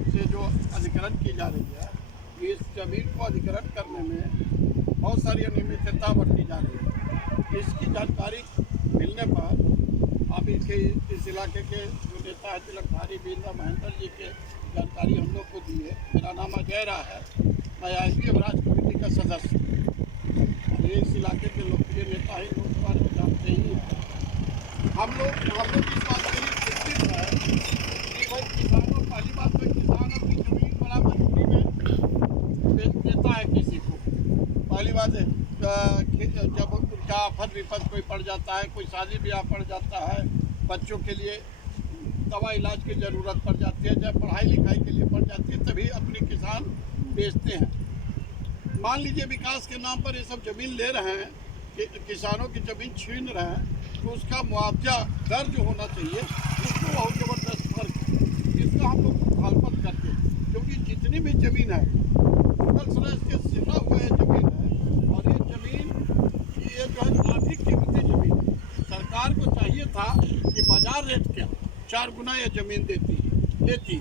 हमसे जो अधिग्रहण की जा रही है, इस जमीन को अधिग्रहण करने में बहुत सारी अनियमितता बरती जा रही है। इसकी जानकारी मिलने पर अभी के इस इलाके के जो नेता है तिलकधारी वीरेंद्र महेंद्र जी के जानकारी हम लोग को दी है। मेरा नाम अजय राय है, मैं IPF राज कमेटी का सदस्य हूँ। इस इलाके के लोकप्रिय नेता ही लोग के बारे में जानते ही हैं। हम लोग इस बात के लिए चिंतित है कि भाई किसानों, पहली बात तो किसान अपनी जमीन बड़ा मजबूरी में देता है किसी को। पहली बात है जब उनका आफत विपद कोई पड़ जाता है, कोई शादी ब्याह पड़ जाता है, बच्चों के लिए दवा इलाज की ज़रूरत पड़ जाती है, जब पढ़ाई लिखाई के लिए पड़ जाती है, तभी अपने किसान बेचते हैं। मान लीजिए विकास के नाम पर ये सब ज़मीन ले रहे हैं, कि किसानों की ज़मीन छीन रहे हैं, तो उसका मुआवजा दर जो होना चाहिए उसको बहुत ज़बरदस्त फर्क इसका हम लोग मुखालफत करते हैं। क्योंकि जितनी भी ज़मीन है के सिला हुआ है ज़मीन है, और ये जो है काफ़ी कीमती ज़मीन है। सरकार को चाहिए था कि बाजार रेट क्या 4 गुना ये ज़मीन लेती।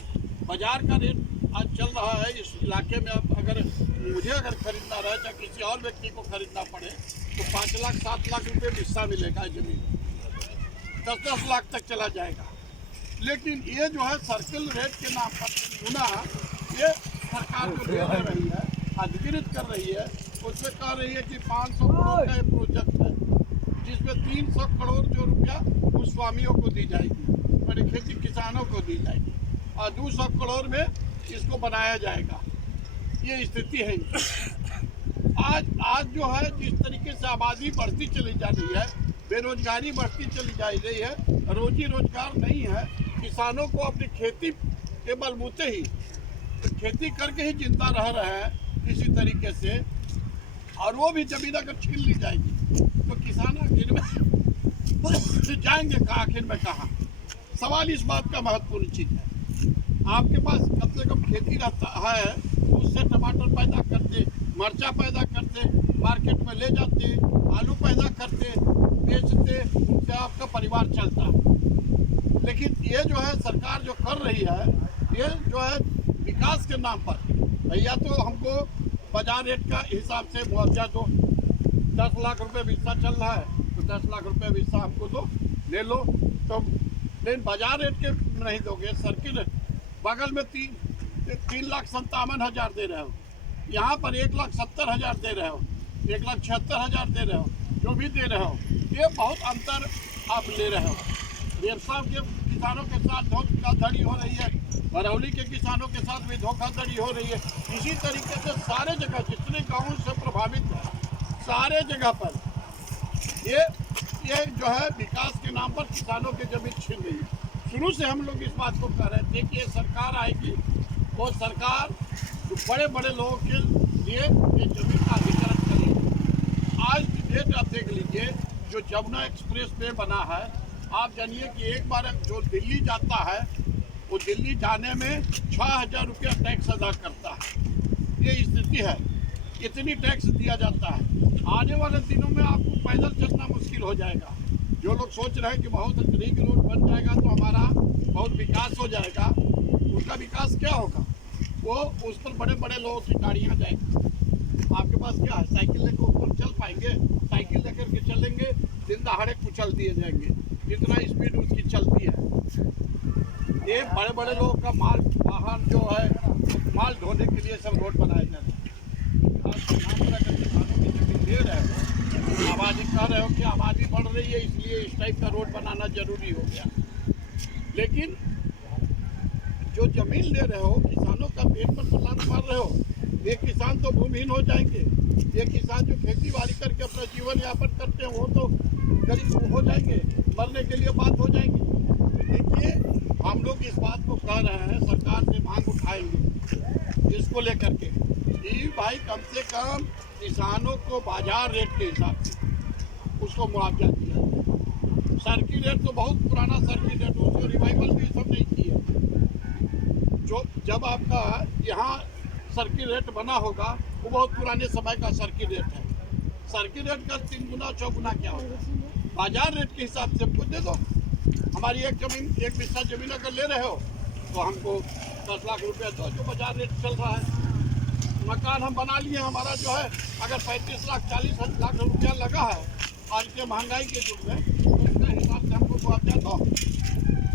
बाजार का रेट आज चल रहा है इस इलाके में। अब अगर मुझे खरीदना रहे, चाहे किसी और व्यक्ति को खरीदना पड़े, तो 5 लाख 7 लाख रुपये हिस्सा मिलेगा। ज़मीन 10-10 लाख तक चला जाएगा। लेकिन ये जो है सर्किल रेट के नाम पर 3 गुना ये सरकार जो दे रही है, अधिकृत कर रही है, उसमें कह रही है कि 500 करोड़ का ये प्रोजेक्ट है, जिसमें 300 करोड़ जो रुपया उस स्वामियों को दी जाएगी, बड़े खेती किसानों को दी जाएगी, और 200 करोड़ में इसको बनाया जाएगा। ये स्थिति है। आज जो है जिस तरीके से आबादी बढ़ती चली जा रही है, बेरोजगारी बढ़ती चली जा रही है, रोजी रोजगार नहीं है, किसानों को अपनी खेती के बलबूते ही खेती करके ही जिंदा रह रहे हैं किसी तरीके से, और वो भी जमीन अगर छीन ली जाएगी तो किसान आखिर में जाएंगे कहाँ, आखिर में कहाँ। सवाल इस बात का महत्वपूर्ण चीज़ है। आपके पास कम से कम खेती रहता है, उससे टमाटर पैदा करते, मरचा पैदा करते, मार्केट में ले जाते, आलू पैदा करते, बेचते, उनसे आपका परिवार चलता। लेकिन ये जो है सरकार जो कर रही है, ये जो है विकास के नाम पर, भैया तो हमको बाजार रेट का हिसाब से मुआवजा दो। 10 लाख रुपये हिस्सा चल रहा है, तो 10 लाख रुपये हिस्सा हमको दो, ले लो। तो लेकिन बाजार रेट के नहीं दोगे, सर्किल बगल में 3,57,000 दे रहे हो, यहाँ पर 1,70,000 दे रहे हो, 1,76,000 दे रहे हो, जो भी दे रहे हो, ये बहुत अंतर आप ले रहे हो। देवसा के किसानों के साथ धोखाधड़ी हो रही है, बरौली के किसानों के साथ भी धोखाधड़ी हो रही है। इसी तरीके से सारे जगह जितने गाँव से प्रभावित है, सारे जगह पर ये जो है विकास के नाम पर किसानों की जमीन छीन रही है। शुरू से हम लोग इस बात को कह रहे थे कि ये सरकार आएगी, वो सरकार जो बड़े बड़े लोगों के लिए ये जमीन का अधिग्रहण करेगी। आज की डेट आप देख लीजिए, जो जमुना एक्सप्रेस वे बना है, आप जानिए कि एक बार जो दिल्ली जाता है, वो दिल्ली जाने में 6,000 रुपया टैक्स अदा करता है। ये स्थिति है, इतनी टैक्स दिया जाता है। आने वाले दिनों में आपको पैदल चलना मुश्किल हो जाएगा। जो लोग सोच रहे हैं कि बहुत रिंग रोड बन जाएगा तो हमारा बहुत विकास हो जाएगा, उसका विकास क्या होगा? वो उस पर बड़े बड़े लोगों की गाड़ियाँ जाएंगी। आपके पास क्या है? साइकिल लेकर ऊपर चल पाएंगे? साइकिल लेकर के चलेंगे, दिन दहाड़े कुचल दिए जाएंगे, इतना स्पीड उसकी चलती है। ये बड़े बड़े लोगों का माल वाहन जो है, माल ढोने के लिए सब रोड बनाए जाते हैं। किसानों की जमीन दे रहे हो, आबादी कह रहे हो कि आबादी बढ़ रही है, इसलिए इस टाइप का रोड बनाना जरूरी हो गया। लेकिन जो जमीन ले रहे हो, किसानों का पेट पर लात मार रहे हो। ये किसान तो भूमिहीन हो जाएंगे, ये किसान जो खेती बाड़ी करके अपना जीवन यापन करते हैं, वो तो गरीब हो जाएंगे, मरने के लिए बात हो जाएगी। देखिए, हम लोग इस बात को कह रहे हैं, सरकार से मांग उठाएंगे इसको लेकर के कि भाई कम से कम किसानों को बाजार रेट के हिसाब से उसको मुआवजा दिया। सर्किल रेट तो बहुत पुराना सर्किल रेट, उसको रिवाइवल भी सब नहीं किया। जो जब आपका यहाँ सर्किल रेट बना होगा, वो बहुत पुराने समय का सर्किल रेट है। सर्किल रेट का 3 गुना 4 गुना क्या होगा? बाजार रेट के हिसाब से हमको दे दो। हमारी एक बिस्सा जमीन अगर ले रहे हो तो हमको 10 लाख रुपया दो, जो बाजार रेट चल रहा है। मकान हम बना लिए, हमारा जो है अगर 35 लाख 40 लाख रुपया लगा है आज के महंगाई के युग में, तो उसके हिसाब से हमको मुआवजा दो,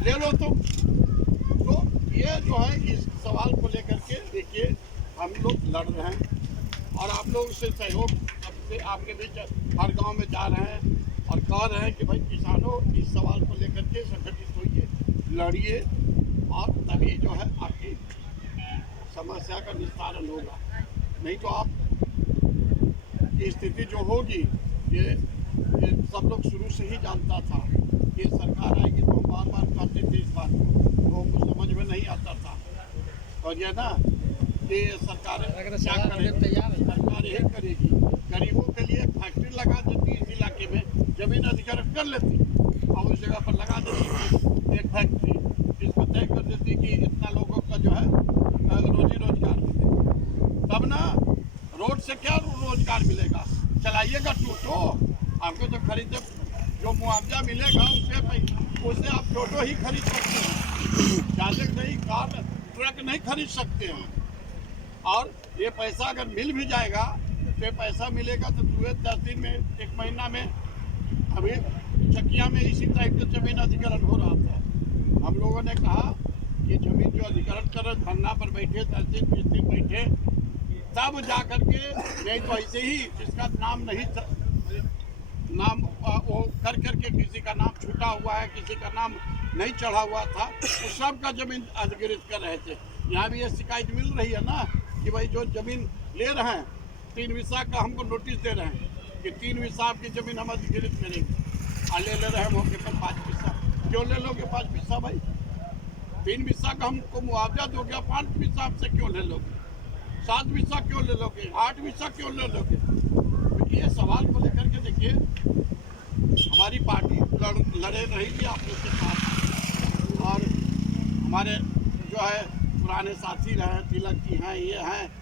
ले लो तुम। तो ये जो है इस सवाल को लेकर के देखिए हम लोग लड़ रहे हैं और आप लोग से सहयोग सबसे आपके बीच हर गांव में जा रहे हैं और कह रहे हैं कि भाई किसानों इस सवाल को लेकर के संगठित होइए, लड़िए और तभी जो है आपकी समस्या का निस्तारण होगा। नहीं तो आप की स्थिति जो होगी ये सब लोग शुरू से ही जानता था कि सरकार आएगी, तो बार बार कहते थे इस बात को, लोगों को समझ में नहीं आता था। और ये ना कि सरकार क्या करेगी, सरकार यही करेगी, गरीबों के लिए एक फैक्ट्री लगा देती इस इलाके में, जमीन अधिग्रहण कर लेती और उस जगह पर लगा देती एक फैक्ट्री, जिसको तय कर देती कि इतना लोगों का जो है रोजी रोजगार मिले। तब ना रोड से क्या रोजगार मिलेगा, चलाइएगा टोटो, आपको तो खरीदे जो मुआवजा मिलेगा उससे आप टोटो ही खरीद सकते हैं, ज़्यादा नहीं कार ट्रक नहीं खरीद सकते हैं। और ये पैसा अगर मिल भी जाएगा तो पैसा मिलेगा तो 10 दिन में, 1 महीना में। अभी चकिया में इसी टाइप का जमीन अधिग्रहण हो रहा था, हम लोगों ने कहा कि जमीन जो अधिग्रहण कर धरना पर बैठे 10 दिन 20 दिन बैठे, तब जा कर के, नहीं तो ऐसे ही जिसका नाम नहीं था, नाम वो कर करके किसी का नाम छूटा हुआ है, किसी का नाम नहीं चढ़ा हुआ था, तो सबका जमीन अधिग्रहित कर रहे थे। यहाँ भी ये शिकायत मिल रही है ना कि भाई जो जमीन ले रहे हैं 3 विसा का, हमको नोटिस दे रहे हैं कि 3 विसा आपकी जमीन हम अधिग्रहित करेंगे, और ले रहे हैं मौके पर 5 विसा। क्यों ले लोगे 5 विसा भाई? 3 विसा का हमको मुआवजा दोगे, 5 विसा आपसे क्यों ले लोगे? 7 विसा क्यों ले लोगे? 8 विसा क्यों ले लोगे? तो ये सवाल को लेकर के देखिए हमारी पार्टी लड़े रहेगी आप लोग के साथ। और हमारे जो है पुराने साथी रहे, तिलक जी हैं, ये हैं,